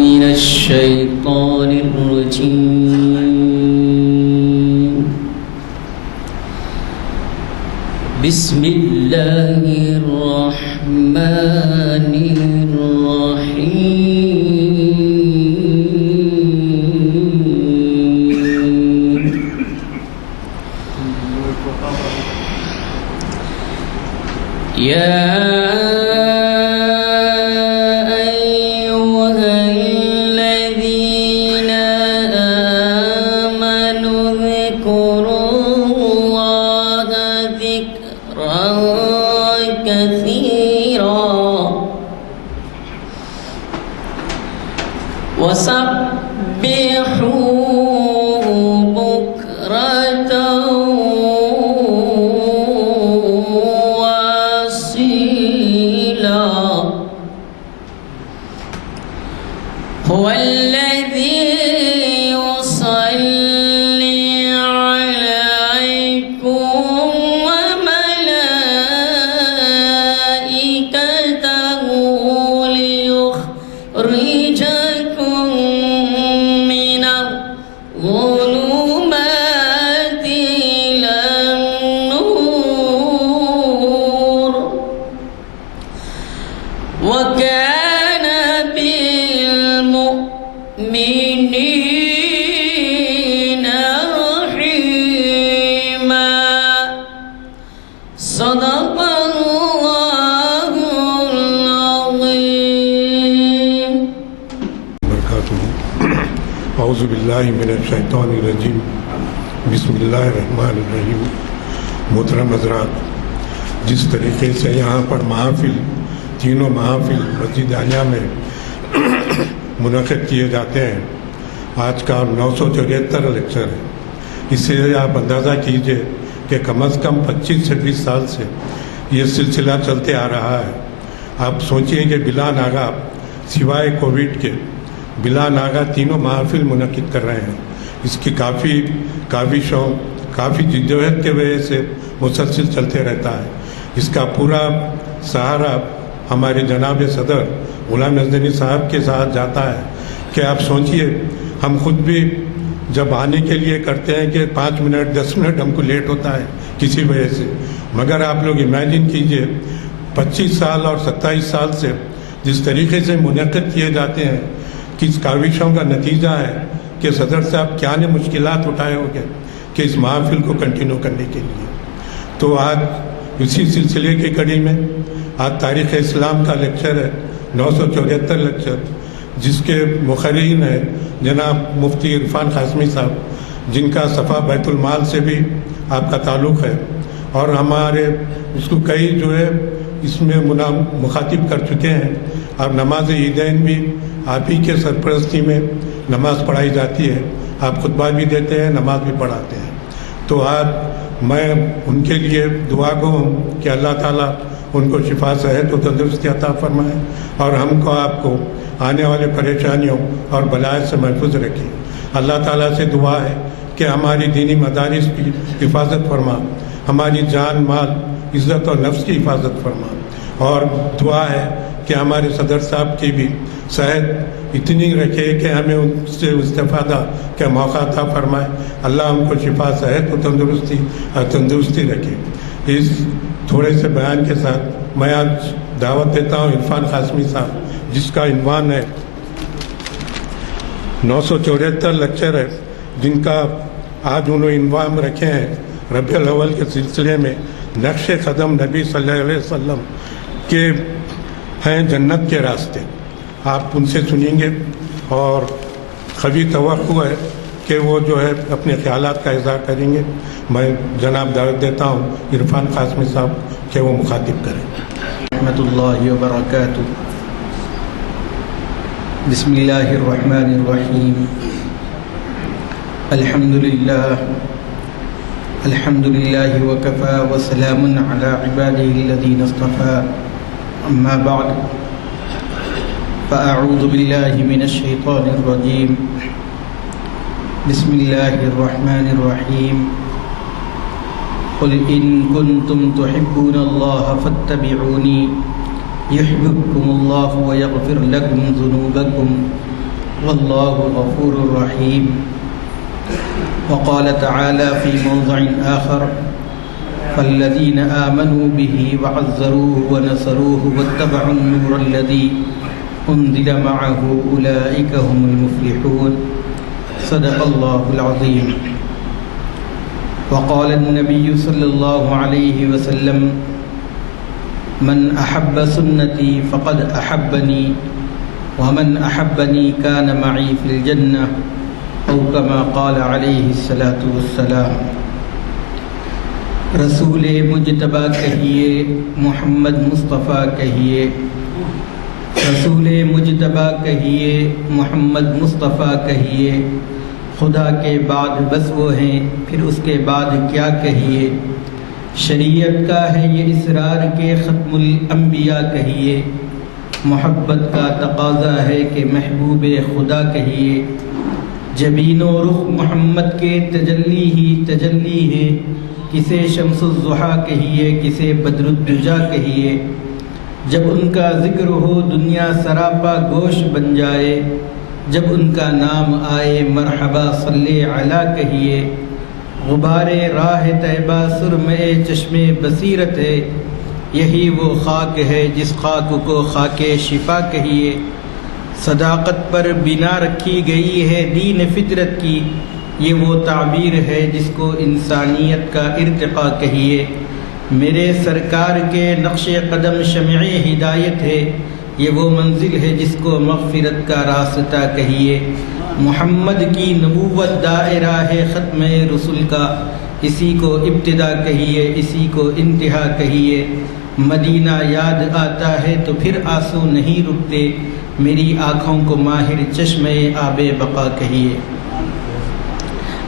من الشيطان الرجيم. بسم الله الرحمن الرحيم. يا وسبحوه بكرة وأصيلا. هو الذي يصلي عليكم وملائكته ليخرجكم من الظلمات إلى النور، وكان بالمؤمنين رحيما. صدق الله العظيم. اعوذ باللہ من الشیطان الرجیم. بسم اللہ الرحمن الرحیم. محترم حضرات، جس طریقے سے یہاں پر محافل، تینوں محافل مسجد عالیہ میں منعقد کیے جاتے ہیں، آج کا 974 لیکچر ہے. اس سے آپ اندازہ کیجئے کہ کم از کم 25 سے 20 سال سے یہ سلسلہ چلتے آ رہا ہے. آپ سوچئے کہ بلا ناغہ سوائے کووڈ کے بلا ناغہ تینوں محافل منعقد کر رہے ہیں. اس کی کافی شوق، کافی جدوجہد کے وجہ سے مسلسل چلتے رہتا ہے. اس کا پورا سہارا ہمارے جناب صدر غلام نزدنی صاحب کے ساتھ جاتا ہے. کہ آپ سوچئے، ہم خود بھی جب آنے کے لیے کرتے ہیں کہ 5 منٹ 10 منٹ ہم کو لیٹ ہوتا ہے کسی وجہ سے، مگر آپ لوگ امیجن کیجئے 25 سال اور 27 سال سے جس طریقے سے منعقد کیے جاتے ہیں، کس کاوشوں کا نتیجہ ہے کہ صدر صاحب کیا نے مشکلات اٹھائے ہو گے کہ اس محافل کو کنٹینیو کرنے کے لیے. تو آج اسی سلسلے کی کڑی میں آج تاریخ اسلام کا لیکچر ہے، 974 لیکچر، جس کے مقررین ہیں جناب مفتی عرفان قاسمی صاحب، جن کا صفا بیت المال سے بھی آپ کا تعلق ہے، اور ہمارے اس کو کئی جو ہے اس میں مخاطب کر چکے ہیں. اور نماز عیدین بھی آپ ہی کے سرپرستی میں نماز پڑھائی جاتی ہے. آپ خطبہ بھی دیتے ہیں، نماز بھی پڑھاتے ہیں. تو آج میں ان کے لیے دعا گو ہوں کہ اللہ تعالیٰ ان کو شفا صحت و تندرستی عطا فرمائے، اور ہم کو آپ کو آنے والے پریشانیوں اور بلائے سے محفوظ رکھے. اللہ تعالیٰ سے دعا ہے کہ ہماری دینی مدارس کی حفاظت فرما، ہماری جان مال عزت اور نفس کی حفاظت فرما. اور دعا ہے کہ ہمارے صدر صاحب کی بھی صحت اتنی رکھے کہ ہمیں ان سے استفادہ کا موقع عطا فرمائے. اللہ ہم کو شفا صحت و تندرستی رکھے. اس تھوڑے سے بیان کے ساتھ میں آج دعوت دیتا ہوں عرفان قاسمی صاحب، جس کا عنوان ہے 974 لیکچر ہے، جن کا آج انہوں عنوان رکھے ہیں ربیع الاول کے سلسلے میں نقش قدم نبی صلی اللہ علیہ وسلم کے ہیں جنت کے راستے. آپ ان سے سنیں گے، اور قوی توقع ہے کہ وہ جو ہے اپنے خیالات کا اظہار کریں گے. میں جناب دعوت دیتا ہوں عرفان قاسمی صاحب کہ وہ مخاطب کریں. رحمۃ اللہ وبرکاتہ. بسم اللہ الرحمن الرحیم. الحمد للہ وکفى وسلام علی عباده الذین اصطفى. اما بعد فاعوذ باللہ من الشیطان الرجیم. بسم اللہ الرحمن الرحیم. قل ان کنتم تحبون اللہ فاتبعونی يحببكم الله ويغفر لكم ذنوبكم والله غفور رحيم. وقال تعالى في موضع آخر: فالذين آمنوا به وعزروه ونصروه واتبعوا النور الذي أنزل معه أولئك هم المفلحون. صدق الله العظيم. وقال النبي صلى الله عليه وسلم: من أحب سنتي فقد أحبني ومن أحبني كان معي في الجنة، أو كما قال عليه الصلاة والسلام. رسول مجتبیٰ کہیے، محمد مصطفیٰ کہیے. رسول مجتبیٰ کہیے، محمد مصطفیٰ کہیے. خدا کے بعد بس وہ ہیں، پھر اس کے بعد کیا کہیے. شریعت کا ہے یہ اسرار کے ختم الانبیاء کہیے. محبت کا تقاضا ہے کہ محبوب خدا کہیے. جبین و رخ محمد کے تجلی ہی تجلی ہے. کسے شمس الضحیٰ کہیے، کسے بدر الدجا کہیے. جب ان کا ذکر ہو دنیا سراپا گوش بن جائے. جب ان کا نام آئے مرحبا صلی علی کہیے. غبار راہ طیبہ سرمے چشم بصیرت ہے. یہی وہ خاک ہے جس خاک کو خاک شفا کہیے. صداقت پر بنا رکھی گئی ہے دین فطرت کی. یہ وہ تعبیر ہے جس کو انسانیت کا ارتقا کہیے. میرے سرکار کے نقش قدم شمع ہدایت ہے. یہ وہ منزل ہے جس کو مغفرت کا راستہ کہیے. محمد کی نبوت دائرہ ہے ختم رسول کا. اسی کو ابتدا کہیے، اسی کو انتہا کہیے. مدینہ یاد آتا ہے تو پھر آنسو نہیں رکتے. میری آنکھوں کو ماہر چشمِ آب بقا کہیے.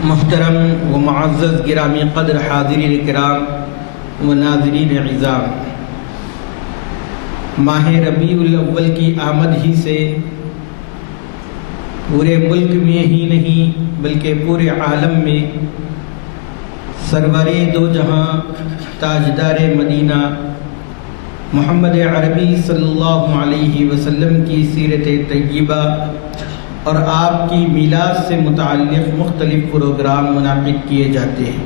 محترم و معزز گرامی قدر حاضرین کرام و ناظرین عظام، ماہ ربیع الاول کی آمد ہی سے پورے ملک میں ہی نہیں بلکہ پورے عالم میں سرور دو جہاں تاجدار مدینہ محمد عربی صلی اللہ علیہ وسلم کی سیرت طیبہ اور آپ کی میلاد سے متعلق مختلف پروگرام منعقد کیے جاتے ہیں.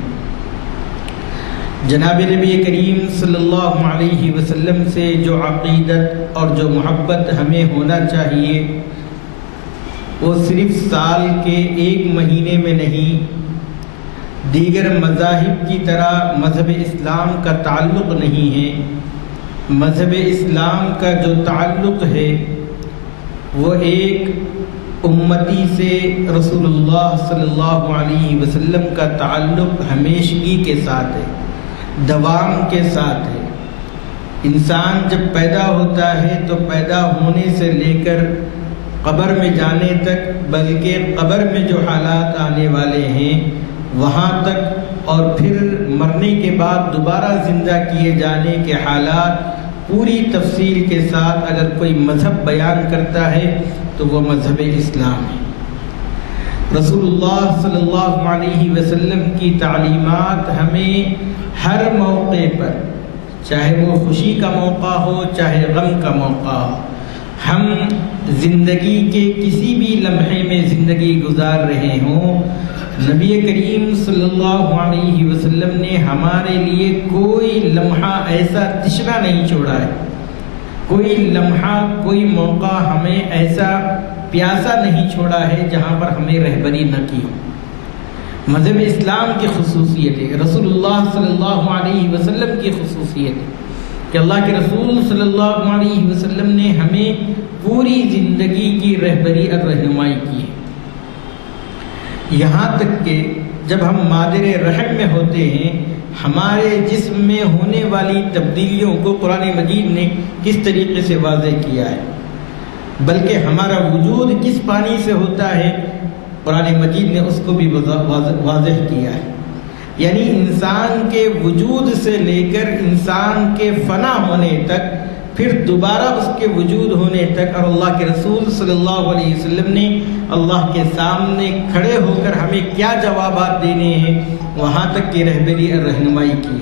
جناب نبی کریم صلی اللہ علیہ وسلم سے جو عقیدت اور جو محبت ہمیں ہونا چاہیے وہ صرف سال کے ایک مہینے میں نہیں، دیگر مذاہب کی طرح مذہب اسلام کا تعلق نہیں ہے. مذہب اسلام کا جو تعلق ہے وہ ایک امتی سے رسول اللہ صلی اللہ علیہ وسلم کا تعلق ہمیشگی کے ساتھ ہے، دوام کے ساتھ ہے. انسان جب پیدا ہوتا ہے تو پیدا ہونے سے لے کر قبر میں جانے تک، بلکہ قبر میں جو حالات آنے والے ہیں وہاں تک، اور پھر مرنے کے بعد دوبارہ زندہ کیے جانے کے حالات پوری تفصیل کے ساتھ اگر کوئی مذہب بیان کرتا ہے تو وہ مذہب اسلام ہے. رسول اللہ صلی اللہ علیہ وسلم کی تعلیمات ہمیں ہر موقع پر، چاہے وہ خوشی کا موقع ہو چاہے غم کا موقع ہو، ہم زندگی کے کسی بھی لمحے میں زندگی گزار رہے ہوں، نبی کریم صلی اللہ علیہ وسلم نے ہمارے لیے کوئی لمحہ ایسا تشنا نہیں چھوڑا ہے. کوئی لمحہ، کوئی موقع ہمیں ایسا پیاسا نہیں چھوڑا ہے جہاں پر ہمیں رہبری نہ کی ہو. مذہب اسلام کی خصوصیت ہے، رسول اللہ صلی اللہ علیہ وسلم کی خصوصیت ہے کہ اللہ کے رسول صلی اللہ علیہ وسلم نے ہمیں پوری زندگی کی رہبری اور رہنمائی کی ہے. یہاں تک کہ جب ہم مادر رحم میں ہوتے ہیں ہمارے جسم میں ہونے والی تبدیلیوں کو قرآن مجید نے کس طریقے سے واضح کیا ہے، بلکہ ہمارا وجود کس پانی سے ہوتا ہے قرآن مجید نے اس کو بھی واضح کیا ہے. یعنی انسان کے وجود سے لے کر انسان کے فنا ہونے تک، پھر دوبارہ اس کے وجود ہونے تک، اور اللہ کے رسول صلی اللہ علیہ وسلم نے اللہ کے سامنے کھڑے ہو کر ہمیں کیا جوابات دینے ہیں وہاں تک کی رہبری اور رہنمائی کی.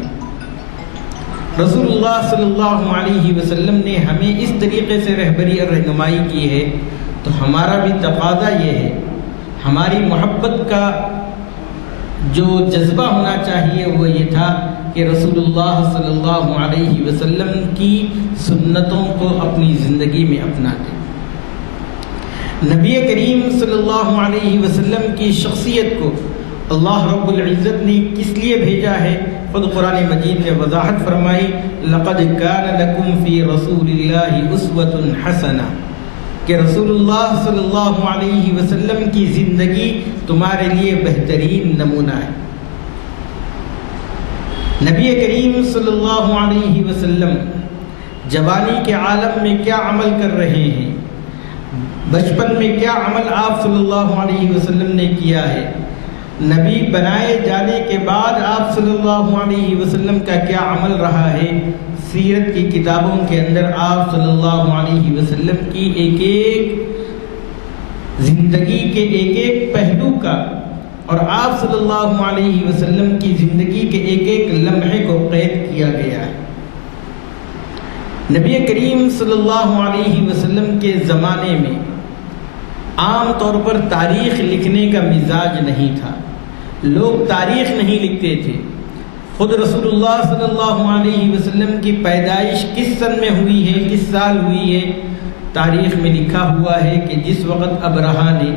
رسول اللہ صلی اللہ علیہ وسلم نے ہمیں اس طریقے سے رہبری اور رہنمائی کی ہے تو ہمارا بھی تقاضا یہ ہے، ہماری محبت کا جو جذبہ ہونا چاہیے وہ یہ تھا کہ رسول اللہ صلی اللہ علیہ وسلم کی سنتوں کو اپنی زندگی میں اپنا دیں۔ نبی کریم صلی اللہ علیہ وسلم کی شخصیت کو اللہ رب العزت نے کس لیے بھیجا ہے؟ خود قرآن مجید نے وضاحت فرمائی، لَقَدْ كَانَ لَكُمْ فِي رَسُولِ اللَّهِ أُسْوَةٌ حَسَنَةٌ، کہ رسول اللہ صلی اللہ علیہ وسلم کی زندگی تمہارے لیے بہترین نمونہ ہے۔ نبی کریم صلی اللہ علیہ وسلم جوانی کے عالم میں کیا عمل کر رہے ہیں، بچپن میں کیا عمل آپ صلی اللہ علیہ وسلم نے کیا ہے، نبی بنائے جانے کے بعد آپ صلی اللہ علیہ وسلم کا کیا عمل رہا ہے، سیرت کی کتابوں کے اندر آپ صلی اللہ علیہ وسلم کی ایک ایک زندگی کے ایک ایک پہلو کا اور آپ صلی اللہ علیہ وسلم کی زندگی کے ایک ایک لمحے کو قید کیا گیا ہے۔ نبی کریم صلی اللہ علیہ وسلم کے زمانے میں عام طور پر تاریخ لکھنے کا مزاج نہیں تھا، لوگ تاریخ نہیں لکھتے تھے۔ خود رسول اللہ صلی اللہ علیہ وسلم کی پیدائش کس سن میں ہوئی ہے، کس سال ہوئی ہے، تاریخ میں لکھا ہوا ہے کہ جس وقت ابرہہ نے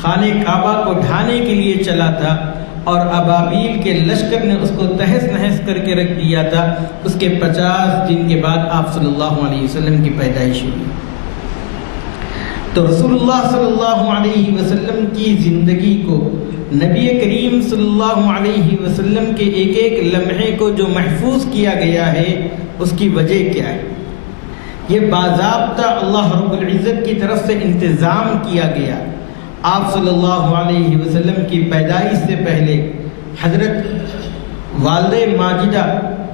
خانہ کعبہ کو ڈھانے کے لیے چلا تھا اور ابابیل کے لشکر نے اس کو تہس نہس کر کے رکھ دیا تھا، اس کے 50 دن کے بعد آپ صلی اللہ علیہ وسلم کی پیدائش ہوئی۔ تو رسول اللہ صلی اللہ علیہ وسلم کی زندگی کو، نبی کریم صلی اللہ علیہ وسلم کے ایک ایک لمحے کو جو محفوظ کیا گیا ہے، اس کی وجہ کیا ہے؟ یہ باضابطہ اللہ رب العزت کی طرف سے انتظام کیا گیا۔ آپ صلی اللہ علیہ وسلم کی پیدائش سے پہلے حضرت والدہ ماجدہ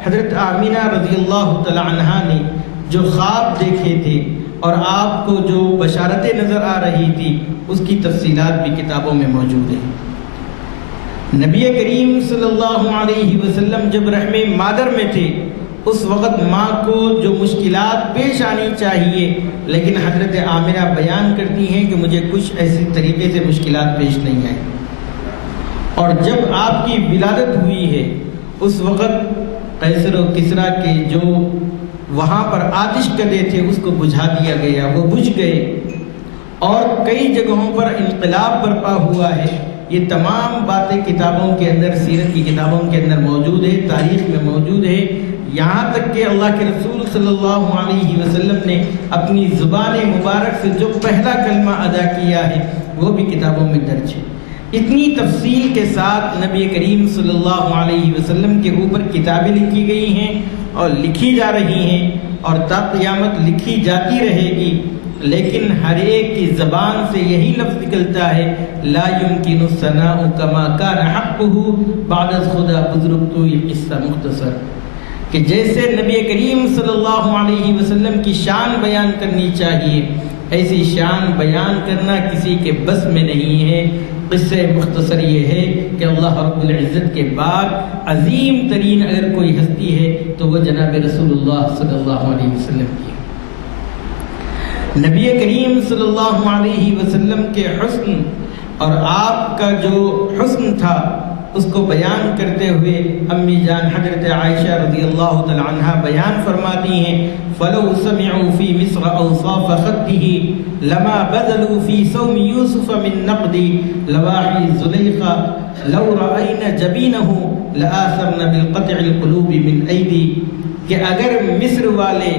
حضرت آمینہ رضی اللہ تعالی عنہا نے جو خواب دیکھے تھے اور آپ کو جو بشارتیں نظر آ رہی تھی، اس کی تفصیلات بھی کتابوں میں موجود ہیں۔ نبی کریم صلی اللہ علیہ وسلم جب رحم مادر میں تھے، اس وقت ماں کو جو مشکلات پیش آنی چاہیے، لیکن حضرت آمنہ بیان کرتی ہیں کہ مجھے کچھ ایسے طریقے سے مشکلات پیش نہیں آئیں۔ اور جب آپ کی ولادت ہوئی ہے، اس وقت قیصر و کسریٰ کے جو وہاں پر آتش کدے تھے اس کو بجھا دیا گیا، وہ بجھ گئے، اور کئی جگہوں پر انقلاب برپا ہوا ہے۔ یہ تمام باتیں کتابوں کے اندر، سیرت کی کتابوں کے اندر موجود ہے، تاریخ میں موجود ہے، یہاں تک کہ اللہ کے رسول صلی اللہ علیہ وسلم نے اپنی زبان مبارک سے جو پہلا کلمہ ادا کیا ہے وہ بھی کتابوں میں درج ہے۔ اتنی تفصیل کے ساتھ نبی کریم صلی اللہ علیہ وسلم کے اوپر کتابیں لکھی گئی ہیں اور لکھی جا رہی ہیں اور تا قیامت لکھی جاتی رہے گی، لیکن ہر ایک کی زبان سے یہی لفظ نکلتا ہے، لا يمكن الثناء كما كان حقه بعد خدا بزرگ تو یہ قصہ مختصر، کہ جیسے نبی کریم صلی اللہ علیہ وسلم کی شان بیان کرنی چاہیے، ایسی شان بیان کرنا کسی کے بس میں نہیں ہے۔ قصہ مختصر یہ ہے کہ اللہ رب العزت کے بعد عظیم ترین اگر کوئی ہستی ہے تو وہ جناب رسول اللہ صلی اللہ علیہ وسلم کی ہے۔ نبی کریم صلی اللہ علیہ وسلم کے حسن اور آپ کا جو حسن تھا اس کو بیان کرتے ہوئے امی جان حضرت عائشہ رضی اللہ تعالی عنہا بیان فرماتی ہیں، فَلَوْ سَمِعُوا فِي مِصْرَ أَوْصَافَ خَدِّهِ لَمَا بَذَلُوا فِي صَوْمِ يُوسُفَ مِن نَقْدِ لَوَاحِي زُلَيْخَةَ لَوْ رَأَيْنَ جَبِينَهُ لَآثَرْنَ بِالْقَطْعِ الْقُلُوبِ مِنْ أَيْدِي، کہ اگر مصر والے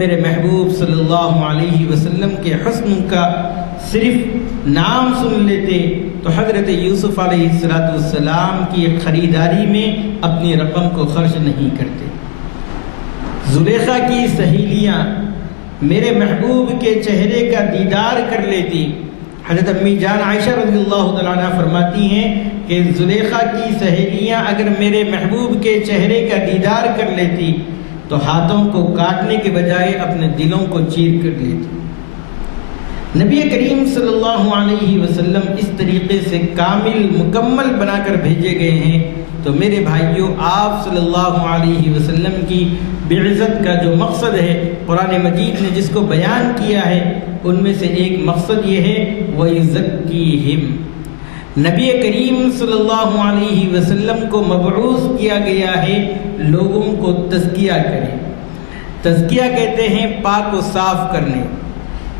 میرے محبوب صلی اللہ علیہ وسلم کے حسن کا صرف نام سن لیتے تو حضرت یوسف علیہ السلام کی خریداری میں اپنی رقم کو خرچ نہیں کرتے۔ زلیخا کی سہیلیاں میرے محبوب کے چہرے کا دیدار کر لیتی۔ حضرت امی جان عائشہ رضی اللہ تعالیٰ عنہ فرماتی ہیں کہ زلیخا کی سہیلیاں اگر میرے محبوب کے چہرے کا دیدار کر لیتی تو ہاتھوں کو کاٹنے کے بجائے اپنے دلوں کو چیر کر لیتی۔ نبی کریم صلی اللہ علیہ وسلم اس طریقے سے کامل مکمل بنا کر بھیجے گئے ہیں تو میرے بھائیوں، آپ صلی اللہ علیہ وسلم کی بعزت کا جو مقصد ہے قرآن مجید نے جس کو بیان کیا ہے، ان میں سے ایک مقصد یہ ہے وَيُزَكِّيهِمْ۔ نبی کریم صلی اللہ علیہ وسلم کو مبعوث کیا گیا ہے لوگوں کو تزکیہ کرے۔ تزکیہ کہتے ہیں پاک و صاف کرنے۔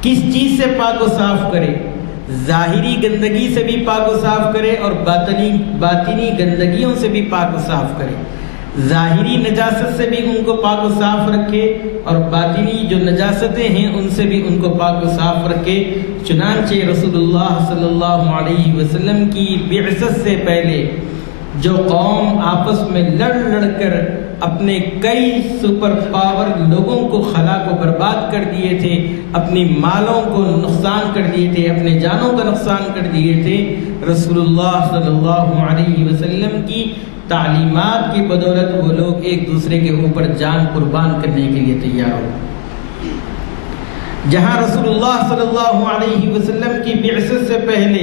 کس چیز سے پاک و صاف کرے؟ ظاہری گندگی سے بھی پاک و صاف کرے اور باطنی گندگیوں سے بھی پاک و صاف کرے۔ ظاہری نجاست سے بھی ان کو پاک و صاف رکھے اور باطنی جو نجاستیں ہیں ان سے بھی ان کو پاک و صاف رکھے۔ چنانچہ رسول اللہ صلی اللہ علیہ وسلم کی بعثت سے پہلے جو قوم آپس میں لڑ کر اپنے کئی سپر پاور لوگوں کو خلا کو برباد کر دیے تھے، اپنی مالوں کو نقصان کر دیے تھے، اپنے جانوں کا نقصان کر دیے تھے، رسول اللہ صلی اللہ علیہ وسلم کی تعلیمات کی بدولت وہ لوگ ایک دوسرے کے اوپر جان قربان کرنے کے لیے تیار ہو۔ جہاں رسول اللہ صلی اللہ علیہ وسلم کی بعثت سے پہلے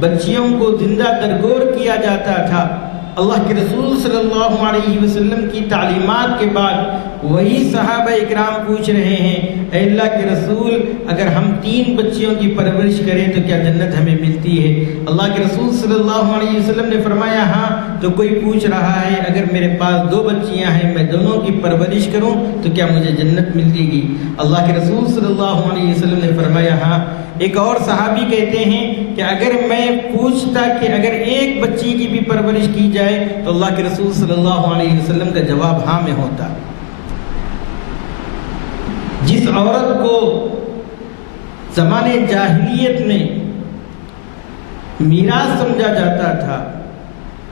بچیوں کو زندہ درگور کیا جاتا تھا، اللہ کے رسول صلی اللہ علیہ وسلم کی تعلیمات کے بعد وہی صحابہ اکرام پوچھ رہے ہیں، اے اللہ کے رسول، اگر ہم 3 بچیوں کی پرورش کریں تو کیا جنت ہمیں ملتی ہے؟ اللہ کے رسول صلی اللہ علیہ وسلم نے فرمایا ہاں۔ تو کوئی پوچھ رہا ہے اگر میرے پاس 2 بچیاں ہیں، میں دونوں کی پرورش کروں تو کیا مجھے جنت ملے گی؟ اللہ کے رسول صلی اللہ علیہ وسلم نے فرمایا ہاں۔ ایک اور صحابی کہتے ہیں کہ اگر میں پوچھتا کہ اگر ایک بچی کی بھی پرورش کی جائے تو اللہ کے رسول صلی اللہ علیہ وسلم کا جواب ہاں میں ہوتا۔ جس عورت کو زمانے جاہلیت میں میراث سمجھا جاتا تھا،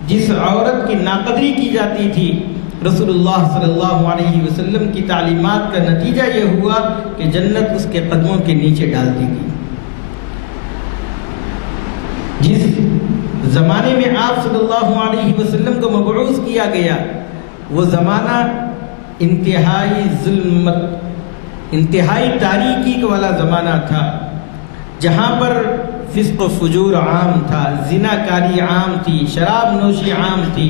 جس عورت کی ناقدری کی جاتی تھی، رسول اللہ صلی اللہ علیہ وسلم کی تعلیمات کا نتیجہ یہ ہوا کہ جنت اس کے قدموں کے نیچے ڈال دی گئی۔ جس زمانے میں آپ صلی اللہ علیہ وسلم کو مبعوث کیا گیا وہ زمانہ انتہائی ظلمت، انتہائی تاریکی والا زمانہ تھا، جہاں پر فسق و فجور عام تھا، زنا کاری عام تھی، شراب نوشی عام تھی۔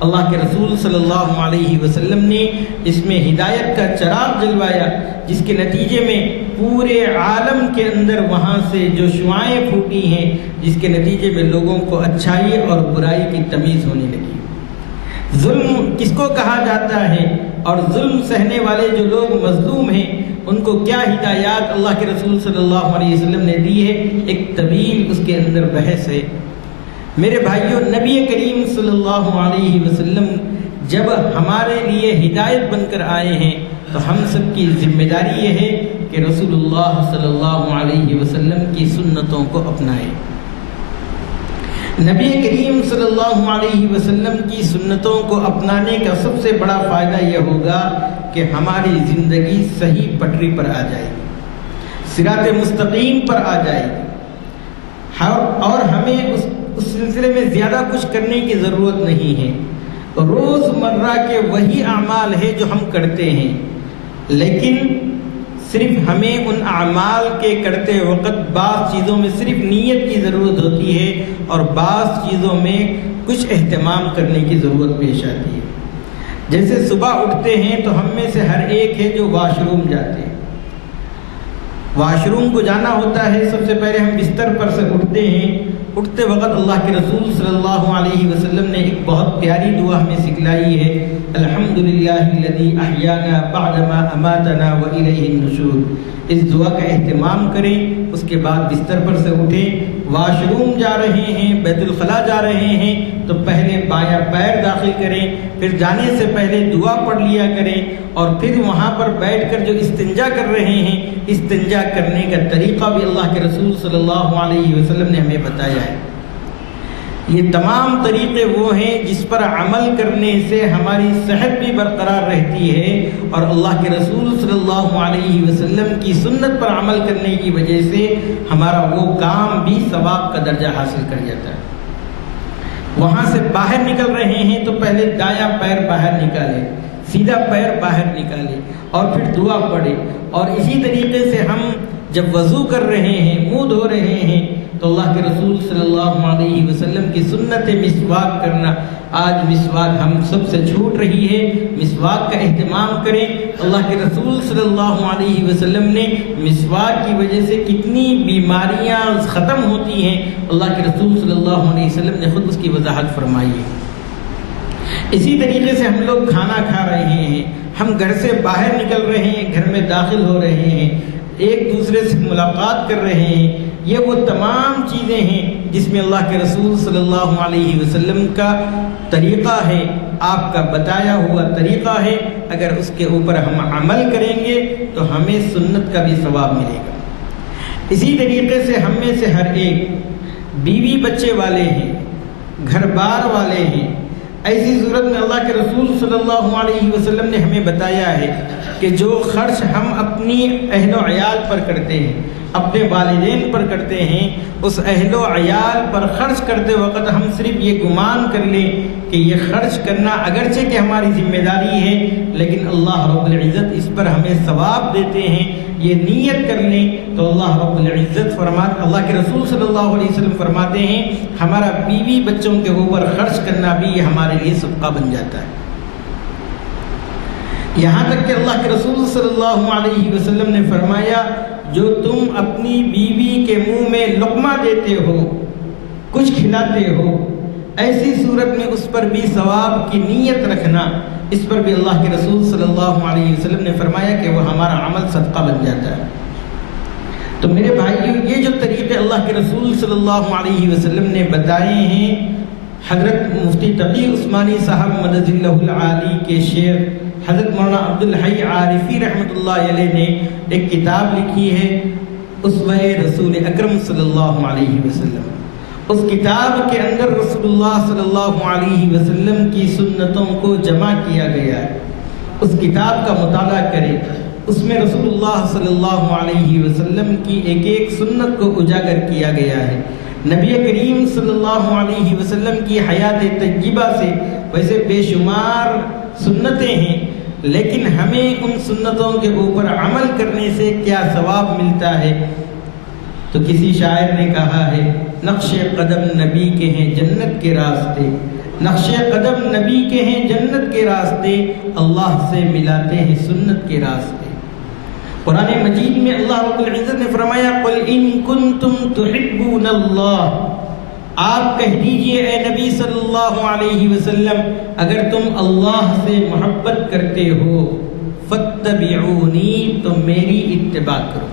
اللہ کے رسول صلی اللہ علیہ وسلم نے اس میں ہدایت کا چراغ جلوایا، جس کے نتیجے میں پورے عالم کے اندر وہاں سے جو شعاعیں پھوٹی ہیں، جس کے نتیجے میں لوگوں کو اچھائی اور برائی کی تمیز ہونے لگی۔ ظلم کس کو کہا جاتا ہے اور ظلم سہنے والے جو لوگ مظلوم ہیں ان کو کیا ہدایات اللہ کے رسول صلی اللہ علیہ وسلم نے دی ہے، ایک طویل اس کے اندر بحث ہے۔ میرے بھائیوں، نبی کریم صلی اللہ علیہ وسلم جب ہمارے لیے ہدایت بن کر آئے ہیں تو ہم سب کی ذمہ داری یہ ہے کہ رسول اللہ صلی اللہ علیہ وسلم کی سنتوں کو اپنائیں۔ نبی کریم صلی اللہ علیہ وسلم کی سنتوں کو اپنانے کا سب سے بڑا فائدہ یہ ہوگا کہ ہماری زندگی صحیح پٹری پر آ جائے گی، صراط مستقیم پر آ جائے گی، اور ہمیں اس سلسلے میں زیادہ کچھ کرنے کی ضرورت نہیں ہے۔ روز مرہ کے وہی اعمال ہے جو ہم کرتے ہیں، لیکن صرف ہمیں ان اعمال کے کرتے وقت بعض چیزوں میں صرف نیت کی ضرورت ہوتی ہے اور بعض چیزوں میں کچھ اہتمام کرنے کی ضرورت پیش آتی ہے۔ جیسے صبح اٹھتے ہیں تو ہم میں سے ہر ایک ہے جو واش روم جاتے ہیں، واش روم کو جانا ہوتا ہے، سب سے پہلے ہم بستر پر سے اٹھتے ہیں، اٹھتے وقت اللہ کے رسول صلی اللہ علیہ وسلم نے ایک بہت پیاری دعا ہمیں سکھلائی ہے، الحمدللہ الذی احیانا بعدما اماتنا والیہ النشور۔ اس دعا کا اہتمام کریں، اس کے بعد بستر پر سے اٹھیں، واش روم جا رہے ہیں، بیت الخلاء جا رہے ہیں تو پہلے بایاں پیر داخل کریں، پھر جانے سے پہلے دعا پڑھ لیا کریں، اور پھر وہاں پر بیٹھ کر جو استنجا کر رہے ہیں، استنجا کرنے کا طریقہ بھی اللہ کے رسول صلی اللہ علیہ وسلم نے ہمیں بتایا ہے۔ یہ تمام طریقے وہ ہیں جس پر عمل کرنے سے ہماری صحت بھی برقرار رہتی ہے اور اللہ کے رسول صلی اللہ علیہ وسلم کی سنت پر عمل کرنے کی وجہ سے ہمارا وہ کام بھی ثواب کا درجہ حاصل کر جاتا ہے۔ وہاں سے باہر نکل رہے ہیں تو پہلے دایاں پیر باہر نکالے، سیدھا پیر باہر نکالے اور پھر دعا پڑھے، اور اسی طریقے سے ہم جب وضو کر رہے ہیں، منہ دھو رہے ہیں تو اللہ کے رسول صلی اللہ علیہ وسلم کی سنت مسواک کرنا، آج مسواک ہم سب سے چھوٹ رہی ہے۔ مسواک کا اہتمام کریں۔ اللہ کے رسول صلی اللہ علیہ وسلم نے مسواک کی وجہ سے کتنی بیماریاں ختم ہوتی ہیں، اللہ کے رسول صلی اللہ علیہ وسلم نے خود اس کی وضاحت فرمائی ہے۔ اسی طریقے سے ہم لوگ کھانا کھا رہے ہیں، ہم گھر سے باہر نکل رہے ہیں، گھر میں داخل ہو رہے ہیں، ایک دوسرے سے ملاقات کر رہے ہیں، یہ وہ تمام چیزیں ہیں جس میں اللہ کے رسول صلی اللہ علیہ وسلم کا طریقہ ہے، آپ کا بتایا ہوا طریقہ ہے۔ اگر اس کے اوپر ہم عمل کریں گے تو ہمیں سنت کا بھی ثواب ملے گا۔ اسی طریقے سے ہم میں سے ہر ایک بیوی بچے والے ہیں، گھر بار والے ہیں، ایسی صورت میں اللہ کے رسول صلی اللہ علیہ وسلم نے ہمیں بتایا ہے کہ جو خرچ ہم اپنی اہل و عیال پر کرتے ہیں، اپنے والدین پر کرتے ہیں، اس اہل و عیال پر خرچ کرتے وقت ہم صرف یہ گمان کر لیں کہ یہ خرچ کرنا اگرچہ کہ ہماری ذمہ داری ہے، لیکن اللہ رب العزت اس پر ہمیں ثواب دیتے ہیں، یہ نیت کر لیں تو اللہ رب العزت اللہ کے رسول صلی اللہ علیہ وسلم فرماتے ہیں ہمارا بیوی بچوں کے اوپر خرچ کرنا بھی یہ ہمارے لیے صدقہ بن جاتا ہے۔ یہاں تک کہ اللہ کے رسول صلی اللہ علیہ وسلم نے فرمایا جو تم اپنی بیوی کے منہ میں لقمہ دیتے ہو، کچھ کھلاتے ہو، ایسی صورت میں اس پر بھی ثواب کی نیت رکھنا، اس پر بھی اللہ کے رسول صلی اللہ علیہ وسلم نے فرمایا کہ وہ ہمارا عمل صدقہ بن جاتا ہے۔ تو میرے بھائیو، یہ جو طریقے اللہ کے رسول صلی اللہ علیہ وسلم نے بتائے ہیں، حضرت مفتی تقی عثمانی صاحب مدد اللہ العالی کے شیخ حضرت مولانا عبدالحی عارفی رحمۃ اللہ علیہ نے ایک کتاب لکھی ہے اسوہ رسول اکرم صلی اللہ علیہ وسلم۔ اس کتاب کے اندر رسول اللہ صلی اللہ علیہ وسلم کی سنتوں کو جمع کیا گیا ہے۔ اس کتاب کا مطالعہ کریں، اس میں رسول اللہ صلی اللہ علیہ وسلم کی ایک ایک سنت کو اجاگر کیا گیا ہے۔ نبی کریم صلی اللہ علیہ وسلم کی حیات طیبہ سے ویسے بے شمار سنتیں ہیں، لیکن ہمیں ان سنتوں کے اوپر عمل کرنے سے کیا ثواب ملتا ہے؟ تو کسی شاعر نے کہا ہے نقش قدم نبی کے ہیں جنت کے راستے، نقش قدم نبی کے ہیں جنت کے راستے، اللہ سے ملاتے ہیں سنت کے راستے۔ قرآن مجید میں اللہ رب العزت نے فرمایا قل ان کنتم تحبون اللہ، آپ کہہ دیجئے اے نبی صلی اللہ علیہ وسلم اگر تم اللہ سے محبت کرتے ہو فاتبعونی، تو میری اتباع کرو۔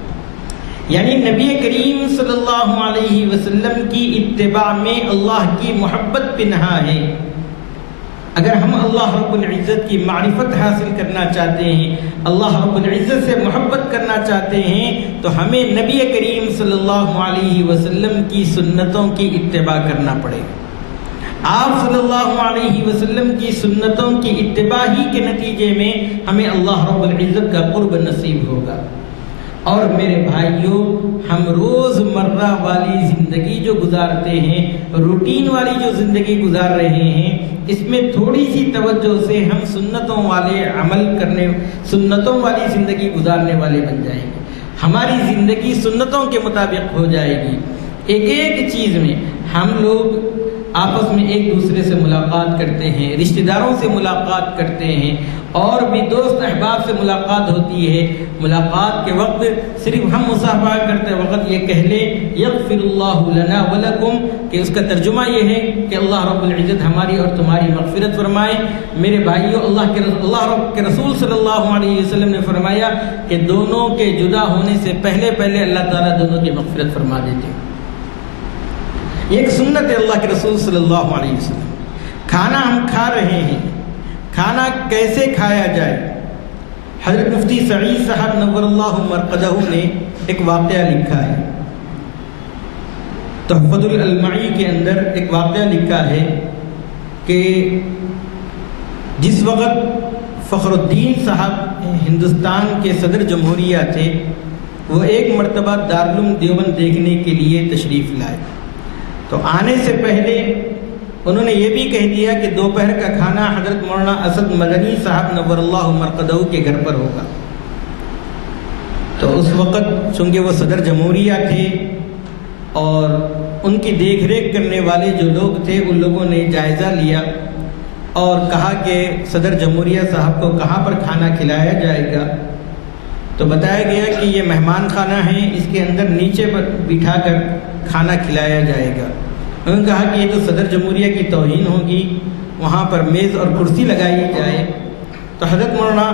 یعنی نبی کریم صلی اللہ علیہ وسلم کی اتباع میں اللہ کی محبت پنہا ہے۔ اگر ہم اللہ رب العزت کی معرفت حاصل کرنا چاہتے ہیں، اللہ رب العزت سے محبت کرنا چاہتے ہیں، تو ہمیں نبی کریم صلی اللہ علیہ وسلم کی سنتوں کی اتباع کرنا پڑے گا۔ آپ صلی اللہ علیہ وسلم کی سنتوں کی اتباع ہی کے نتیجے میں ہمیں اللہ رب العزت کا قرب نصیب ہوگا۔ اور میرے بھائیوں، ہم روز مرہ والی زندگی جو گزارتے ہیں، روٹین والی جو زندگی گزار رہے ہیں، اس میں تھوڑی سی توجہ سے ہم سنتوں والے عمل کرنے، سنتوں والی زندگی گزارنے والے بن جائیں گے۔ ہماری زندگی سنتوں کے مطابق ہو جائے گی۔ ایک ایک چیز میں ہم لوگ آپس میں ایک دوسرے سے ملاقات کرتے ہیں، رشتہ داروں سے ملاقات کرتے ہیں، اور بھی دوست احباب سے ملاقات ہوتی ہے۔ ملاقات کے وقت صرف ہم مصافحہ کرتے وقت یہ کہہ لیں یغفر اللہ لنا ولکم، کہ اس کا ترجمہ یہ ہے کہ اللہ رب العزت ہماری اور تمہاری مغفرت فرمائے۔ میرے بھائیوں، اللہ رب کے رسول صلی اللہ علیہ وسلم نے فرمایا کہ دونوں کے جدا ہونے سے پہلے اللہ تعالیٰ دونوں کی مغفرت فرما دیتے ہیں۔ یہ ایک سنت ہے اللہ کے رسول صلی اللہ علیہ وسلم۔ کھانا ہم کھا رہے ہیں، کھانا کیسے کھایا جائے؟ حضرت مفتی سعید صاحب نور اللہ مرقدہ نے ایک واقعہ لکھا ہے، تحفۃ العلمائی کے اندر ایک واقعہ لکھا ہے کہ جس وقت فخر الدین صاحب ہندوستان کے صدر جمہوریہ تھے، وہ ایک مرتبہ دارالعلوم دیوبند دیکھنے کے لیے تشریف لائے۔ تو آنے سے پہلے انہوں نے یہ بھی کہہ دیا کہ دوپہر کا کھانا حضرت مولانا اسد مدنی صاحب نور اللہ مرقدہ کے گھر پر ہوگا۔ تو اس وقت چونکہ وہ صدر جمہوریہ تھے اور ان کی دیکھ ریکھ کرنے والے جو لوگ تھے ان لوگوں نے جائزہ لیا اور کہا کہ صدر جمہوریہ صاحب کو کہاں پر کھانا کھلایا جائے گا. تو بتایا گیا کہ یہ مہمان خانہ ہے، اس کے اندر نیچے پر بٹھا کر کھانا کھلایا جائے گا. انہوں نے کہا کہ یہ تو صدر جمہوریہ کی توہین ہوگی، وہاں پر میز اور کرسی لگائی جائے. تو حضرت مولانا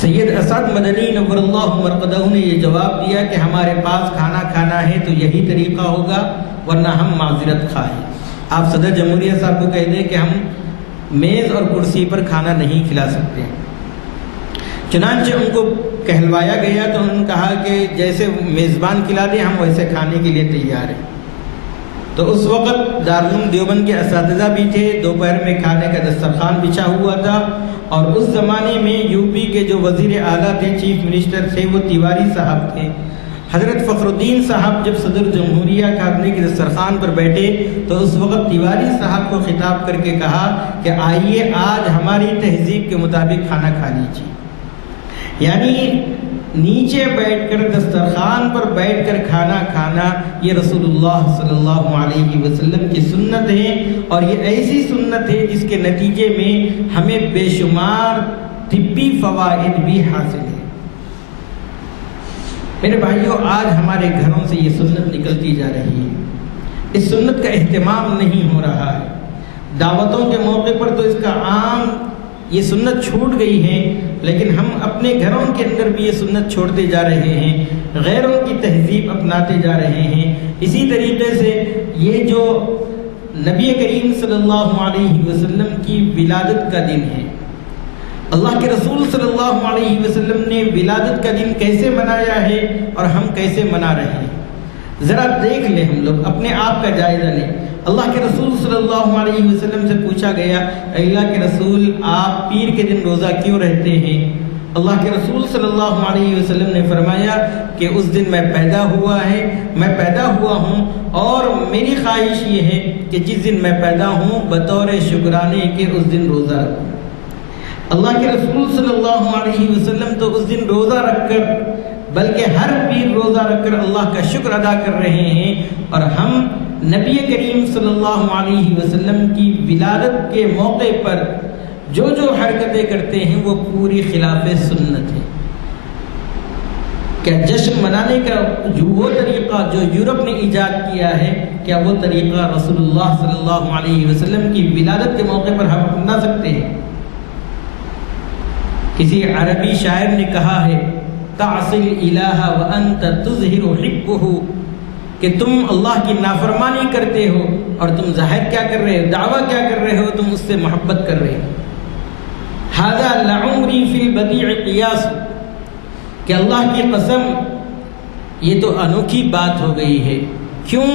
سید اسد مدنی نور اللہ مرقدہ نے یہ جواب دیا کہ ہمارے پاس کھانا کھانا ہے تو یہی طریقہ ہوگا، ورنہ ہم معذرت خواہ. آپ صدر جمہوریہ صاحب کو کہہ دیں کہ ہم میز اور کرسی پر کھانا نہیں کھلا سکتے. چنانچہ ان کو کہلوایا گیا تو انہوں نے کہا کہ جیسے میزبان کھلا دیں ہم ویسے کھانے کے لیے تیار ہیں. تو اس وقت دارالعلوم دیوبند کے اساتذہ بھی تھے، دوپہر میں کھانے کا دسترخوان بچھا ہوا تھا. اور اس زمانے میں یو پی کے جو وزیر اعلیٰ تھے، چیف منسٹر تھے، وہ تیواری صاحب تھے. حضرت فخر الدین صاحب جب صدر جمہوریہ کھانے کے دسترخوان پر بیٹھے تو اس وقت تیواری صاحب کو خطاب کر کے کہا کہ آئیے آج ہماری تہذیب کے مطابق کھانا کھا لیجیے. یعنی نیچے بیٹھ کر دسترخوان پر بیٹھ کر کھانا کھانا یہ رسول اللہ صلی اللہ علیہ وسلم کی سنت ہے، اور یہ ایسی سنت ہے جس کے نتیجے میں ہمیں بے شمار طبی فوائد بھی حاصل ہیں. میرے بھائیوں، آج ہمارے گھروں سے یہ سنت نکلتی جا رہی ہے، اس سنت کا اہتمام نہیں ہو رہا ہے. دعوتوں کے موقع پر تو اس کا عام یہ سنت چھوٹ گئی ہے، لیکن ہم اپنے گھروں کے اندر بھی یہ سنت چھوڑتے جا رہے ہیں، غیروں کی تہذیب اپناتے جا رہے ہیں. اسی طریقے سے یہ جو نبی کریم صلی اللہ علیہ وسلم کی ولادت کا دن ہے، اللہ کے رسول صلی اللہ علیہ وسلم نے ولادت کا دن کیسے منایا ہے اور ہم کیسے منا رہے ہیں. ذرا دیکھ لیں، ہم لوگ اپنے آپ کا جائزہ لیں. اللہ کے رسول صلی اللہ علیہ وسلم سے پوچھا گیا، اللہ کے رسول آپ پیر کے دن روزہ کیوں رہتے ہیں؟ اللہ کے رسول صلی اللہ علیہ وسلم نے فرمایا کہ اس دن میں پیدا ہوا ہوں اور میری خواہش یہ ہے کہ جس دن میں پیدا ہوں بطور شکرانے کے اس دن روزہ رکھوں. اللہ کے رسول صلی اللہ علیہ وسلم تو اس دن روزہ رکھ کر، بلکہ ہر پیر روزہ رکھ کر اللہ کا شکر ادا کر رہے ہیں، اور ہم نبی کریم صلی اللہ علیہ وسلم کی ولادت کے موقع پر جو حرکتیں کرتے ہیں وہ پوری خلاف سنت ہے. کیا جشن منانے کا وہ طریقہ جو یورپ نے ایجاد کیا ہے، کیا وہ طریقہ رسول اللہ صلی اللہ علیہ وسلم کی ولادت کے موقع پر ہم اپنا سکتے ہیں؟ کسی عربی شاعر نے کہا ہے، تعصی الالہ وانت تظہر حبہ، کہ تم اللہ کی نافرمانی کرتے ہو اور تم ظاہر کیا کر رہے ہو، دعویٰ کیا کر رہے ہو، تم اس سے محبت کر رہے ہو. ھذا لعمری فی البدیع قیاس، کہ اللہ کی قسم یہ تو انوکھی بات ہو گئی ہے. کیوں؟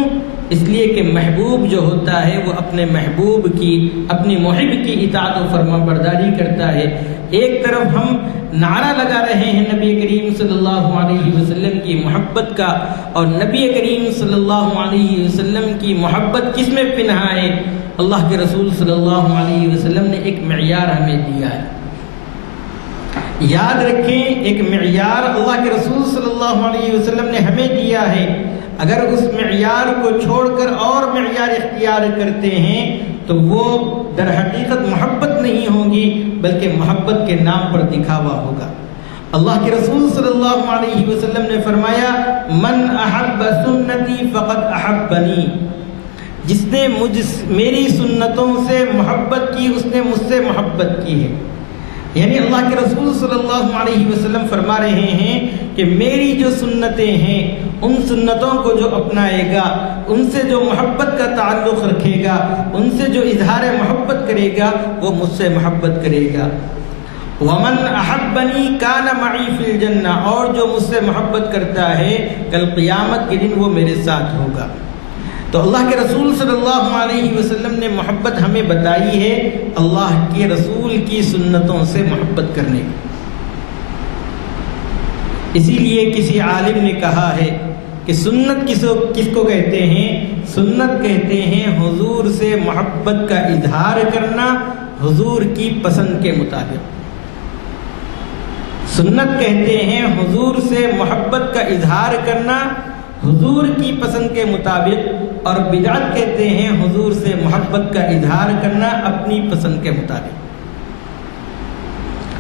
اس لیے کہ محبوب جو ہوتا ہے وہ اپنے محبوب کی، اپنی محب کی اطاعت و فرما برداری کرتا ہے. ایک طرف ہم نعرہ لگا رہے ہیں نبی کریم صلی اللہ علیہ وسلم کی محبت کا، اور نبی کریم صلی اللہ علیہ وسلم کی محبت کس میں پنہا ہے؟ اللہ کے رسول صلی اللہ علیہ وسلم نے ایک معیار ہمیں دیا ہے. یاد رکھیں، ایک معیار اللہ کے رسول صلی اللہ علیہ وسلم نے ہمیں دیا ہے. اگر اس معیار کو چھوڑ کر اور معیار اختیار کرتے ہیں تو وہ در حقیقت محبت نہیں ہوگی، بلکہ محبت کے نام پر دکھاوا ہوگا. اللہ کے رسول صلی اللہ علیہ وسلم نے فرمایا، من احب سنتی فقد احبنی، جس نے میری سنتوں سے محبت کی اس نے مجھ سے محبت کی ہے. یعنی اللہ کے رسول صلی اللہ علیہ وسلم فرما رہے ہیں کہ میری جو سنتیں ہیں، ان سنتوں کو جو اپنائے گا، ان سے جو محبت کا تعلق رکھے گا، ان سے جو اظہار محبت کرے گا، وہ مجھ سے محبت کرے گا. ومن احبنی کان معی فی الجنہ، اور جو مجھ سے محبت کرتا ہے کل قیامت کے دن وہ میرے ساتھ ہوگا. تو اللہ کے رسول صلی اللہ علیہ وسلم نے محبت ہمیں بتائی ہے اللہ کے رسول کی سنتوں سے محبت کرنے کی. اسی لیے کسی عالم نے کہا ہے کہ سنت کس کو کہتے ہیں؟ سنت کہتے ہیں حضور سے محبت کا اظہار کرنا حضور کی پسند کے مطابق. سنت کہتے ہیں حضور سے محبت کا اظہار کرنا حضور کی پسند کے مطابق، اور بدعت کہتے ہیں حضور سے محبت کا اظہار کرنا اپنی پسند کے مطابق،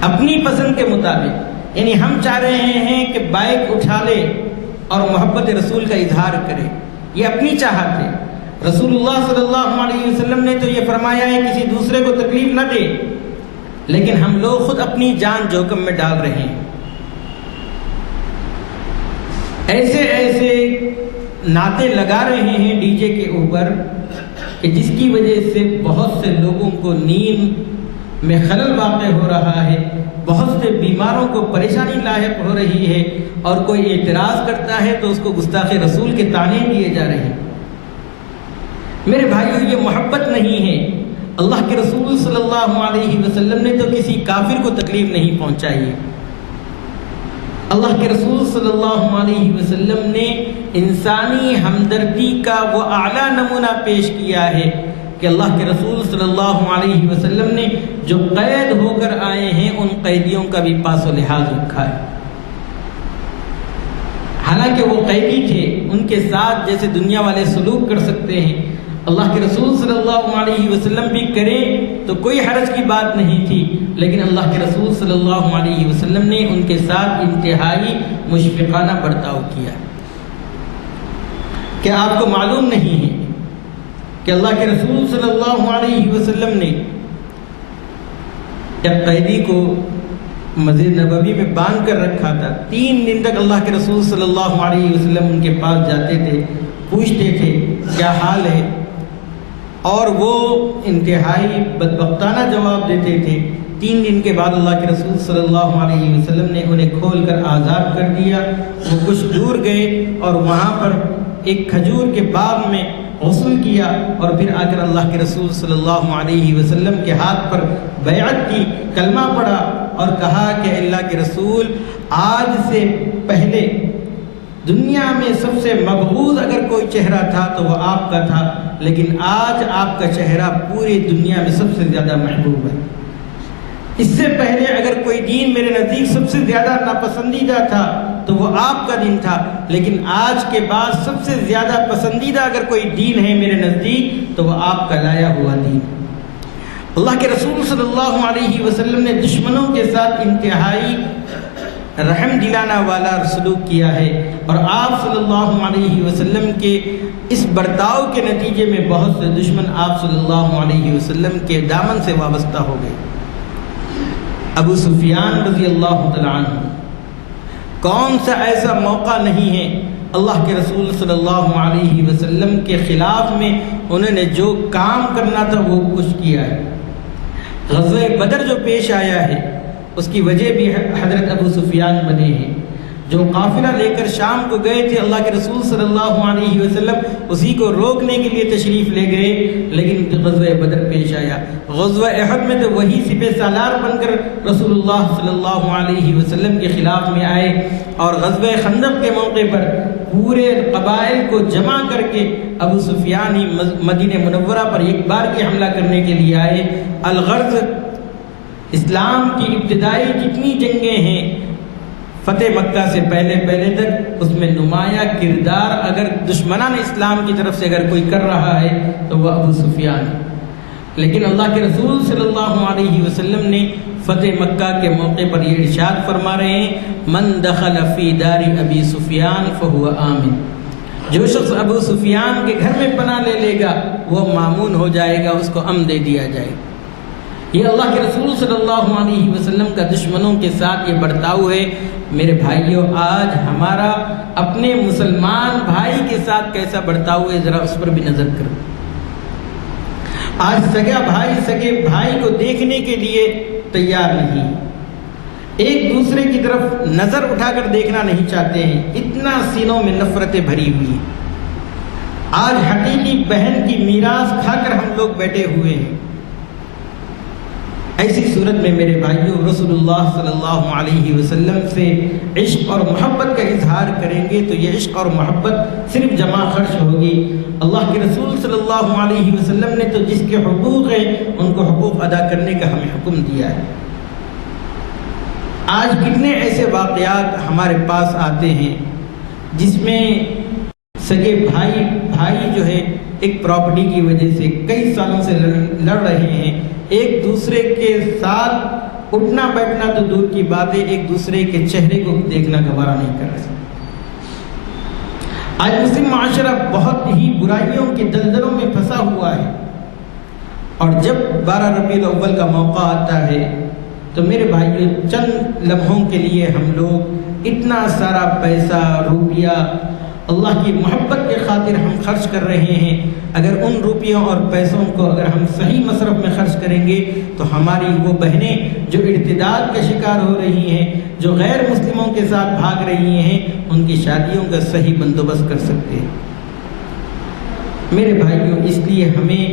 اپنی پسند کے مطابق۔ یعنی ہم چاہ رہے ہیں کہ بائک اٹھا لے اور محبت رسول کا اظہار کرے، یہ اپنی چاہت ہے۔ رسول اللہ صلی اللہ علیہ وسلم نے تو یہ فرمایا ہے کسی دوسرے کو تکلیف نہ دے، لیکن ہم لوگ خود اپنی جان جوخم میں ڈال رہے ہیں۔ ایسے ایسے نعتیں لگا رہے ہیں ڈی جے کے اوپر کہ جس کی وجہ سے بہت سے لوگوں کو نیند میں خلل واقع ہو رہا ہے، بہت سے بیماروں کو پریشانی لاحق ہو رہی ہے، اور کوئی اعتراض کرتا ہے تو اس کو گستاخ رسول کے طعنے دیے جا رہے ہیں۔ میرے بھائیو، یہ محبت نہیں ہے۔ اللہ کے رسول صلی اللہ علیہ وسلم نے تو کسی کافر کو تکلیف نہیں پہنچائی ہے۔ اللہ کے رسول صلی اللہ علیہ وسلم نے انسانی ہمدردی کا وہ اعلیٰ نمونہ پیش کیا ہے کہ اللہ کے رسول صلی اللہ علیہ وسلم نے جو قید ہو کر آئے ہیں ان قیدیوں کا بھی پاس و لحاظ رکھا ہے۔ حالانکہ وہ قیدی تھے، ان کے ساتھ جیسے دنیا والے سلوک کر سکتے ہیں، اللہ کے رسول صلی اللہ علیہ وسلم بھی کریں تو کوئی حرج کی بات نہیں تھی، لیکن اللہ کے رسول صلی اللہ علیہ وسلم نے ان کے ساتھ انتہائی مشفقانہ برتاؤ کیا۔ کیا آپ کو معلوم نہیں ہے کہ اللہ کے رسول صلی اللہ علیہ وسلم نے جب قیدی کو مسجد نبوی میں باندھ کر رکھا تھا، 3 دن تک اللہ کے رسول صلی اللہ علیہ وسلم ان کے پاس جاتے تھے، پوچھتے تھے کیا حال ہے، اور وہ انتہائی بدبختانہ جواب دیتے تھے۔ 3 دن کے بعد اللہ کے رسول صلی اللہ علیہ وسلم نے انہیں کھول کر آزاد کر دیا۔ وہ کچھ دور گئے اور وہاں پر ایک کھجور کے باغ میں غسل کیا، اور پھر آ کر اللہ کے رسول صلی اللہ علیہ وسلم کے ہاتھ پر بیعت کی، کلمہ پڑھا اور کہا کہ اللہ کے رسول، آج سے پہلے دنیا میں سب سے مبغوض اگر کوئی چہرہ تھا تو وہ آپ کا تھا، لیکن آج آپ کا چہرہ پوری دنیا میں سب سے زیادہ محبوب ہے۔ اس سے پہلے اگر کوئی دین میرے نزدیک سب سے زیادہ ناپسندیدہ تھا تو وہ آپ کا دین تھا، لیکن آج کے بعد سب سے زیادہ پسندیدہ اگر کوئی دین ہے میرے نزدیک تو وہ آپ کا لایا ہوا دین۔ اللہ کے رسول صلی اللہ علیہ وسلم نے دشمنوں کے ساتھ انتہائی رحم دلانا والا سلوک کیا ہے، اور آپ صلی اللہ علیہ وسلم کے اس برتاؤ کے نتیجے میں بہت سے دشمن آپ صلی اللہ علیہ وسلم کے دامن سے وابستہ ہو گئے۔ ابو سفیان رضی اللہ تعالیٰ عنہ، کون سا ایسا موقع نہیں ہے اللہ کے رسول صلی اللہ علیہ وسلم کے خلاف میں انہوں نے جو کام کرنا تھا وہ کچھ کیا ہے۔ غزوہ بدر جو پیش آیا ہے اس کی وجہ بھی حضرت ابو سفیان بنے ہیں، جو قافلہ لے کر شام کو گئے تھے، اللہ کے رسول صلی اللہ علیہ وسلم اسی کو روکنے کے لیے تشریف لے گئے، لیکن غزوہ بدر پیش آیا۔ غزوہ احد میں تو وہی سپہ سالار بن کر رسول اللہ صلی اللہ علیہ وسلم کے خلاف میں آئے، اور غزوہ خندق کے موقع پر پورے قبائل کو جمع کر کے ابو سفیان ہی مدینہ منورہ پر ایک بار کی حملہ کرنے کے لیے آئے۔ الغرض، اسلام کی ابتدائی جتنی جنگیں ہیں فتح مکہ سے پہلے تک، اس میں نمایاں کردار اگر دشمنان اسلام کی طرف سے اگر کوئی کر رہا ہے تو وہ ابو سفیان ہے۔ لیکن اللہ کے رسول صلی اللہ علیہ وسلم نے فتح مکہ کے موقع پر یہ ارشاد فرما رہے ہیں، من دخل فی دار ابی سفیان فہو آمن، جو شخص ابو سفیان کے گھر میں پناہ لے لے گا وہ مامون ہو جائے گا، اس کو امن دے دیا جائے گا۔ یہ اللہ کے رسول صلی اللہ علیہ وسلم کا دشمنوں کے ساتھ یہ برتاؤ ہے۔ میرے بھائیوں، آج ہمارا اپنے مسلمان بھائی کے ساتھ کیسا برتاؤ ہے، ذرا اس پر بھی نظر کرو۔ آج سگے بھائی کو دیکھنے کے لیے تیار نہیں، ایک دوسرے کی طرف نظر اٹھا کر دیکھنا نہیں چاہتے ہیں، اتنا سینوں میں نفرتیں بھری ہوئی ہیں۔ آج حقیقی بہن کی میراث کھا کر ہم لوگ بیٹھے ہوئے ہیں۔ ایسی صورت میں میرے بھائیوں، رسول اللہ صلی اللہ علیہ وسلم سے عشق اور محبت کا اظہار کریں گے تو یہ عشق اور محبت صرف جمع خرچ ہوگی۔ اللہ کے رسول صلی اللہ علیہ وسلم نے تو جس کے حقوق ہیں ان کو حقوق ادا کرنے کا ہمیں حکم دیا ہے۔ آج کتنے ایسے واقعات ہمارے پاس آتے ہیں جس میں سگے بھائی جو ہے ایک پراپرٹی کی وجہ سے کئی سالوں سے لڑ رہے ہیں، ایک دوسرے کے ساتھ اٹھنا بیٹھنا تو دور کی بات ہے، ایک دوسرے کے چہرے کو دیکھنا گوارا نہیں کر رہے۔ آج مسلم معاشرہ بہت ہی برائیوں کے دلدلوں میں پھنسا ہوا ہے، اور جب 12 ربیع الاول کا موقع آتا ہے تو میرے بھائیوں چند لمحوں کے لیے ہم لوگ اتنا سارا پیسہ روپیہ اللہ کی محبت کے خاطر ہم خرچ کر رہے ہیں۔ اگر ان روپیوں اور پیسوں کو اگر ہم صحیح مصرف میں خرچ کریں گے تو ہماری وہ بہنیں جو ارتداد کا شکار ہو رہی ہیں، جو غیر مسلموں کے ساتھ بھاگ رہی ہیں، ان کی شادیوں کا صحیح بندوبست کر سکتے ہیں۔ میرے بھائیوں، اس لیے ہمیں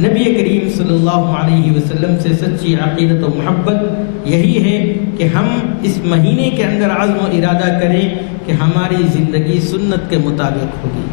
نبی کریم صلی اللہ علیہ وسلم سے سچی عقیدت و محبت یہی ہے کہ ہم اس مہینے کے اندر عزم و ارادہ کریں کہ ہماری زندگی سنت کے مطابق ہوگی،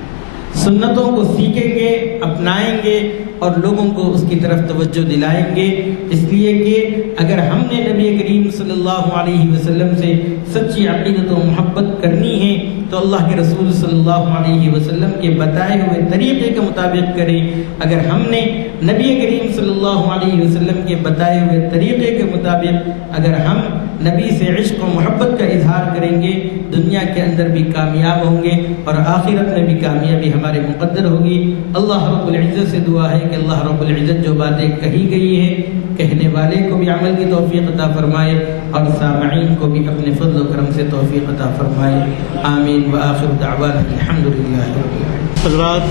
سنتوں کو سیکھیں گے، اپنائیں گے اور لوگوں کو اس کی طرف توجہ دلائیں گے، اس لیے کہ اگر ہم نے نبی کریم صلی اللہ علیہ وسلم سے سچی عقیدت و محبت کرنی ہے تو اللہ کے رسول صلی اللہ علیہ وسلم کے بتائے ہوئے طریقے کے مطابق کریں۔ اگر ہم نے نبی کریم صلی اللہ علیہ وسلم کے بتائے ہوئے طریقے کے مطابق اگر ہم نبی سے عشق و محبت کا اظہار کریں گے، دنیا کے اندر بھی کامیاب ہوں گے اور آخرت میں بھی کامیابی ہمارے مقدر ہوگی۔ اللہ رب العزت سے دعا ہے کہ اللہ رب العزت جو باتیں کہی گئی ہیں، کہنے والے کو بھی عمل کی توفیق عطا فرمائے اور سامعین کو بھی اپنے فضل و کرم سے توفیق عطا فرمائے۔ آمین وآخر دعوانا الحمدللہ رب العالمین۔ حضرات،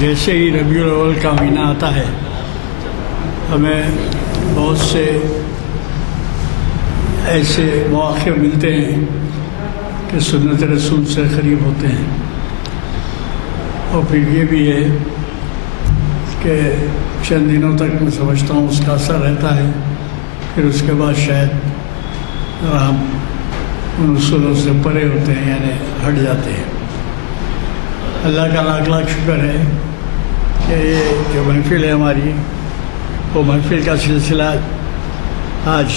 جیسے ہی ربیع الاول کا مہینہ آتا ہے ہمیں بہت سے ایسے مواقع ملتے ہیں کہ سنت رسول سے قریب ہوتے ہیں، اور پھر یہ بھی ہے کہ چند دنوں تک میں سمجھتا ہوں اس کا اثر رہتا ہے، پھر اس کے بعد شاید ہم ان اصولوں سے پرے ہوتے ہیں، یعنی ہٹ جاتے ہیں۔ اللہ کا لاکھ لاکھ شکر ہے کہ یہ جو محفل ہے ہماری، وہ محفل کا سلسلہ آج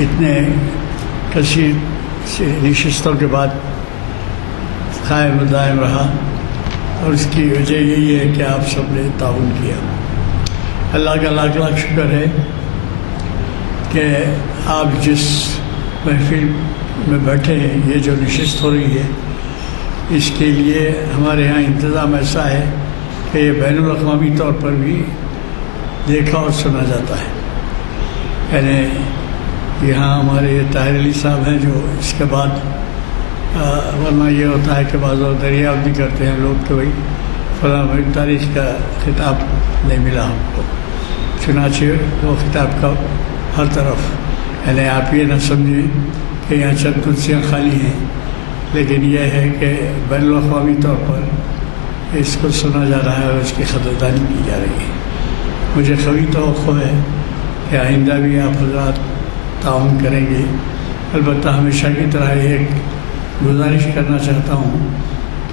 اتنے کثیر سے نشستوں کے بعد قائم و دائم رہا، اور اس کی وجہ یہی ہے کہ آپ سب نے تعاون کیا۔ اللہ کا لاکھ لاکھ شکر ہے کہ آپ جس محفل میں بیٹھے ہیں، یہ جو نشست ہو رہی ہے، اس کے لیے ہمارے ہاں انتظام ایسا ہے کہ یہ بین الاقوامی طور پر بھی دیکھا اور سنا جاتا ہے۔ یعنی یہاں ہمارے طاہر علی صاحب ہیں جو اس کے بعد ورنہ یہ ہوتا ہے کہ بعض اور دریافت بھی کرتے ہیں لوگ کہ بھائی فلاں تاریخ کا خطاب نہیں ملا ہم کو، چنانچہ وہ خطاب کا ہر طرف، یعنی آپ یہ نہ سمجھیں کہ یہاں چند کرسیاں خالی ہیں، لیکن یہ ہے کہ بین الاقوامی طور پر اس کو سنا جا رہا ہے اور اس کی قدردانی کی جا رہی ہے۔ مجھے قوی توقع ہے کہ آئندہ بھی آپ حضرات تعاون کریں گے۔ البتہ ہمیشہ کی طرح ایک گزارش کرنا چاہتا ہوں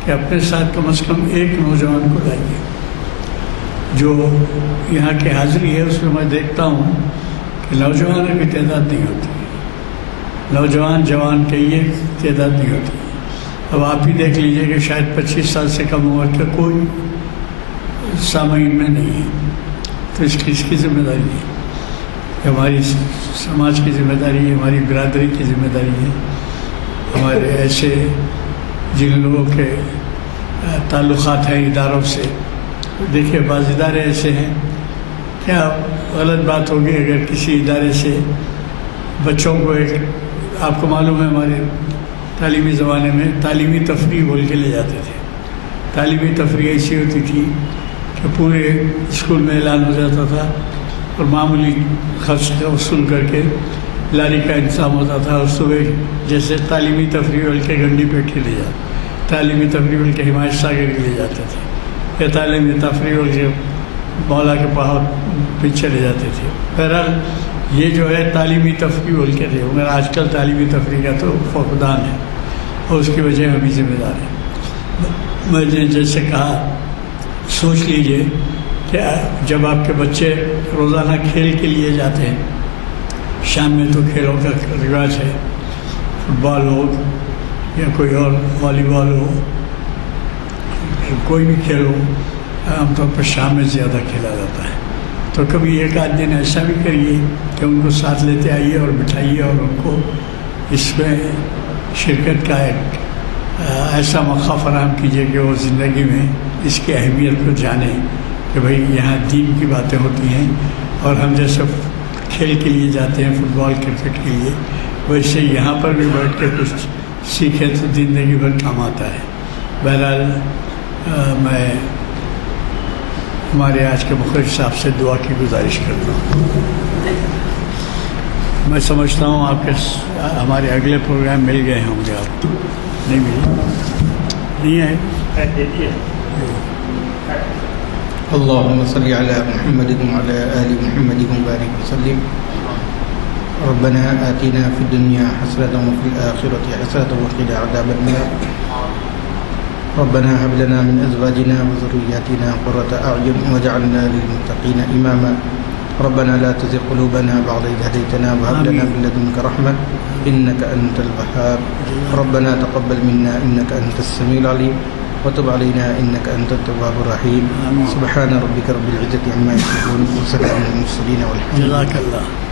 کہ اپنے ساتھ کم از کم ایک نوجوان کو لائیے۔ جو یہاں کی حاضری ہے اس میں میں دیکھتا ہوں کہ نوجوانوں کی تعداد نہیں ہوتی، نوجوان جوان کی یہ تعداد نہیں ہوتی۔ اب آپ ہی دیکھ لیجئے کہ شاید 25 سال سے کم عمر کا کوئی سامعین میں نہیں ہے، تو اس کی ذمہ داری ہے، ہماری سماج کی ذمہ داری ہے، ہماری برادری کی ذمہ داری ہے، ہمارے ایسے جن لوگوں کے تعلقات ہیں اداروں سے۔ دیکھیے بعض ادارے ایسے ہیں، کیا غلط بات ہوگی اگر کسی ادارے سے بچوں کو ایک، آپ کو معلوم ہے ہمارے تعلیمی زمانے میں تعلیمی تفریح بول کے لے جاتے تھے۔ تعلیمی تفریح ایسی ہوتی تھی کہ پورے اسکول میں اعلان ہو جاتا تھا اور معمولی خرچ وصول کر کے لاری کا انتظام ہوتا تھا، اور صبح جیسے تعلیمی تفریح بول کے گنڈی پیٹھی لے جاتے، تعلیمی تفریح بول کے حمایت ساگر لے جاتے تھے، یا تعلیمی تفریح بول کے مولا کے پہاڑ پیچھے لے جاتے تھے۔ بہرحال یہ جو ہے تعلیمی تفریح بول کے تھے، مگر آج کل تعلیمی تفریح کا تو فقدان ہے، اور اس کی وجہ ہم ہی ذمہ دار ہیں۔ میں نے جیسے کہا، سوچ لیجئے کہ جب آپ کے بچے روزانہ کھیل کے لیے جاتے ہیں، شام میں تو کھیلوں کا رواج ہے، فٹ بال ہو یا کوئی اور والی بال ہو، کوئی بھی کھیل ہو، عام طور پر شام میں زیادہ کھیلا جاتا ہے. تو کبھی ایک آدھ دن ایسا بھی کریے کہ ان کو ساتھ لیتے آئیے اور بٹھائیے اور ان کو اس میں شرکت کا ایک ایسا موقع فراہم کیجیے کہ وہ زندگی میں اس کی اہمیت کو جانیں کہ بھئی یہاں دین کی باتیں ہوتی ہیں، اور ہم جیسے کھیل کے لیے جاتے ہیں فٹ بال کرکٹ کے لیے، ویسے یہاں پر بھی بیٹھ کے کچھ سیکھیں تو زندگی بھر کام آتا ہے. بہرحال میں ہمارے آج کے مخرج صاحب سے دعا کی گزارش کرتا ہوں. میں سمجھتا ہوں آپ کے ہمارے اگلے پروگرام مل گئے ہوں گے. آپ نہیں ملے؟ نہیں ہے. اللهم صل على محمد وعلى آل محمد وبارك وسلم. ربنا آتنا في الدنيا حسنة وفي الآخرة حسنة وقنا عذاب النار. ربنا هب لنا من أزواجنا وذرياتنا قرة أعين واجعلنا للمتقين إماما. ربنا لا تزغ قلوبنا بعد إذ هديتنا وهب لنا من لدنك رحمة إنك أنت الوهاب. ربنا تقبل منا إنك أنت السميع العليم وتب علينا إنك أنت التواب الرحيم. سبحان ربك رب العزة عما يصفون وسلام على المرسلين والحمد لله. جزاك الله.